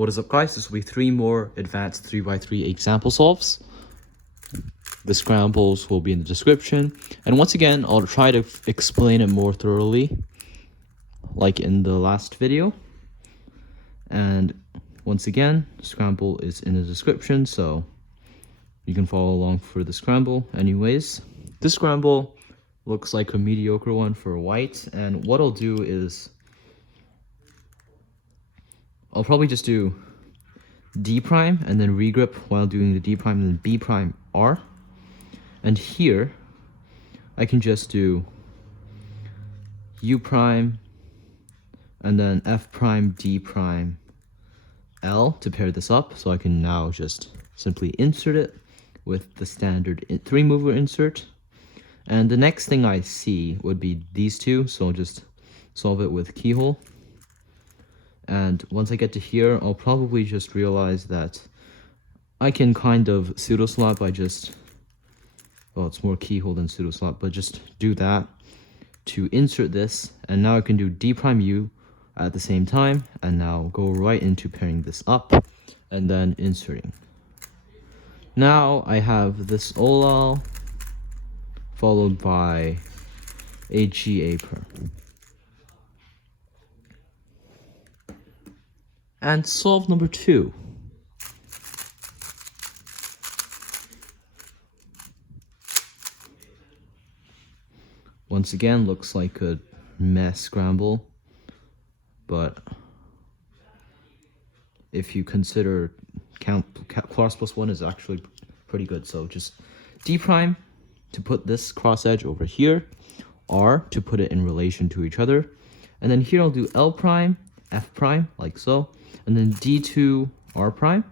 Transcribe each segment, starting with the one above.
What is up, guys? This will be 3 more advanced 3x3 example solves. The scrambles will be in the description. And once again, I'll try to explain it more thoroughly, like in the last video. And once again, scramble is in the description, so you can follow along for the scramble. Anyways, this scramble looks like a mediocre one for white. And what I'll do is I'll probably just do D prime and then regrip while doing the D prime and then B prime R. And here I can just do U prime and then F prime D prime L to pair this up. So I can now just simply insert it with the standard 3-mover insert. And the next thing I see would be these two, so I'll just solve it with keyhole. And once I get to here, I'll probably just realize that I can kind of pseudo slot by just, well, it's more keyhole than pseudo slot, but just do that to insert this. And now I can do D prime U at the same time, and now go right into pairing this up and then inserting. Now I have this OLL followed by a GA perm. And solve number 2. Once again, looks like a mess scramble, but if you consider class plus 1 is actually pretty good. So just D prime to put this cross edge over here, R to put it in relation to each other, and then here I'll do L prime, F prime, like so, and then D2 R prime,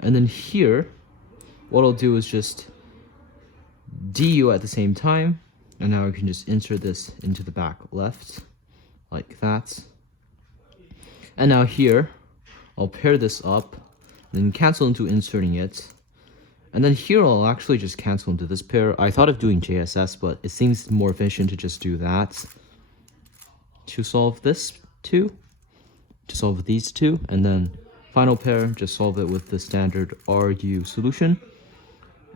and then here what I'll do is just DU at the same time, and now I can just insert this into the back left like that. And now here I'll pair this up, then cancel into inserting it. And then here I'll actually just cancel into this pair. I thought of doing JSS, but it seems more efficient to just do that to solve this two, to solve these two. And then final pair, just solve it with the standard RU solution.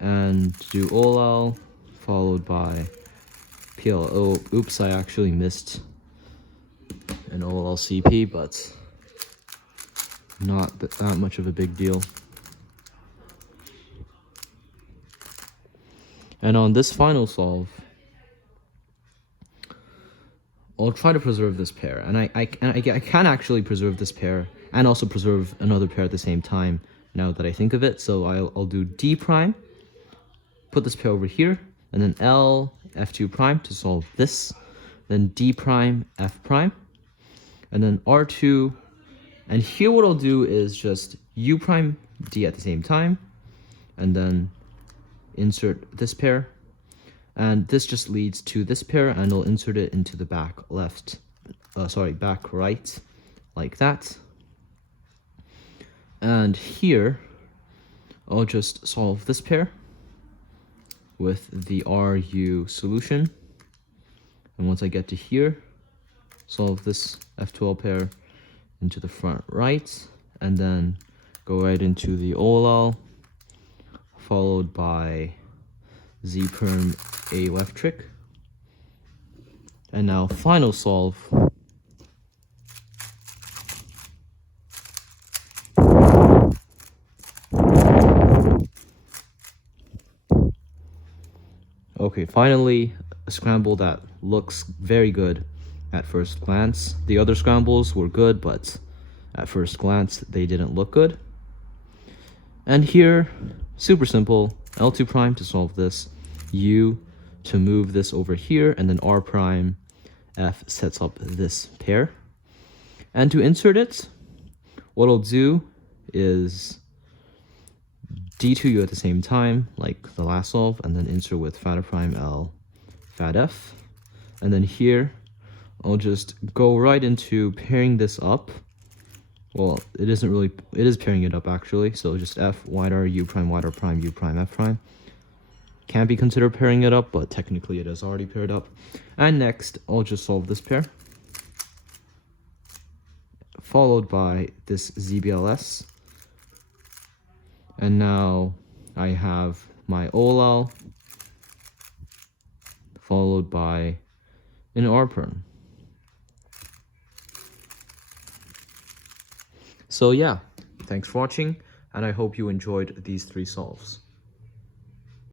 And do OLL followed by PLO. Oops, I actually missed an OLL CP, but not that much of a big deal. And on this final solve, I'll try to preserve this pair. And I can actually preserve this pair and also preserve another pair at the same time now that I think of it. So I'll do D prime, put this pair over here, and then L, F2 prime to solve this, then D prime, F prime, and then R2. And here what I'll do is just U prime, D at the same time, and then insert this pair, and this just leads to this pair, and I'll insert it into the back left, back right, like that. And here I'll just solve this pair with the RU solution, and once I get to here, solve this F12 pair into the front right, and then go right into the OLL followed by Z perm A left trick. And now final solve. Okay, finally a scramble that looks very good at first glance. The other scrambles were good, but at first glance they didn't look good. And here, super simple, L2 prime to solve this, U to move this over here, and then R prime, F sets up this pair. And to insert it, what I'll do is D2U at the same time, like the last solve, and then insert with fat prime L, fat F. And then here, I'll just go right into pairing this up. Well, it is pairing it up actually. So just F, wide R, U prime, U prime, F prime. Can't be considered pairing it up, but technically it is already paired up. And next, I'll just solve this pair. followed by this ZBLS. And now I have my OLL followed by an RPERN. So yeah, thanks for watching, and I hope you enjoyed these 3 solves.